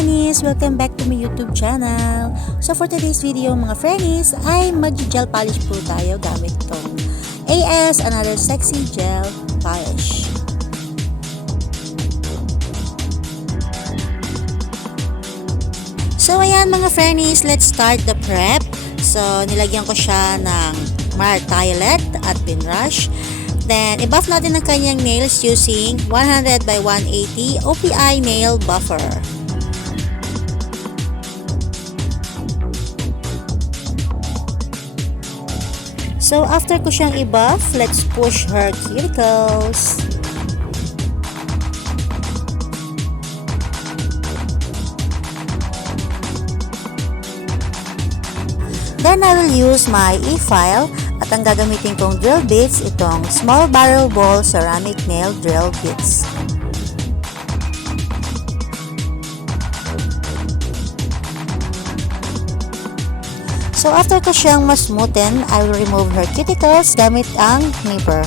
frennies! Welcome back to my YouTube channel. So for today's video mga frennies ay mag-gel polish po tayo gamit itong AS Another Sexy Gel Polish. So ayan mga frennies, let's start the prep. So nilagyan ko siya ng martile at pin brush. Then, i-buff natin ang kanyang nails using 100 by 180 OPI nail buffer. So, after ko siyang i-buff, let's push her cuticles. Then, I will use my e-file. At ang gagamitin kong drill bits, itong small barrel ball ceramic nail drill bits. So after ko siyang masmoothen, I will remove her cuticles gamit ang nipper.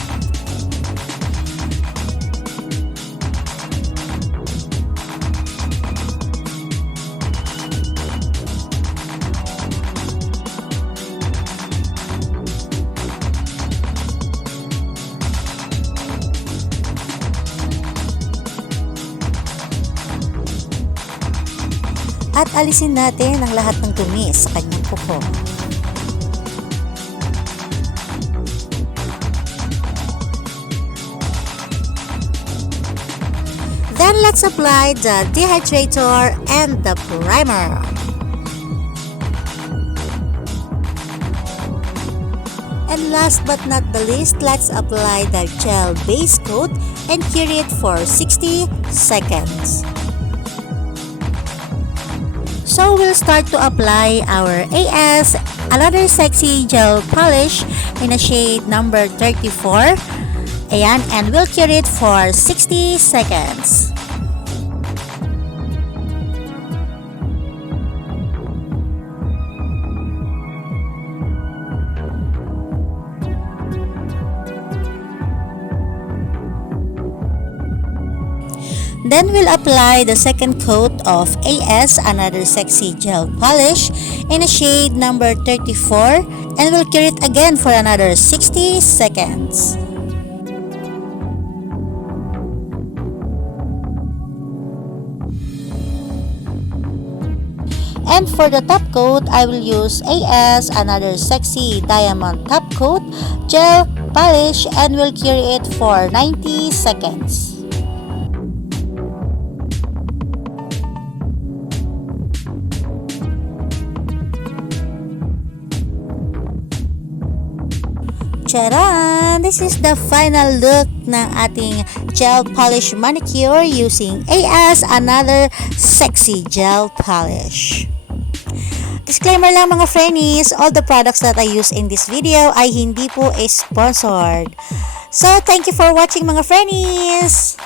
At alisin natin ang lahat ng dumi sa kanyang kuko. Then let's apply the dehydrator and the primer. And last but not the least, let's apply the gel base coat and cure it for 60 seconds. So we'll start to apply our AS Another Sexy Gel Polish in a shade number 34. Ayan, and we'll cure it for 60 seconds. Then we'll apply the second coat of AS Another Sexy Gel Polish in a shade number 34 and we'll cure it again for another 60 seconds. And for the top coat, I will use AS Another Sexy Diamond Top Coat Gel Polish and we'll cure it for 90 seconds. Charan! This is the final look ng ating Gel Polish Manicure using AS Another Sexy Gel Polish. Disclaimer lang mga frennies, all the products that I use in this video ay hindi po sponsored. So, thank you for watching mga frennies!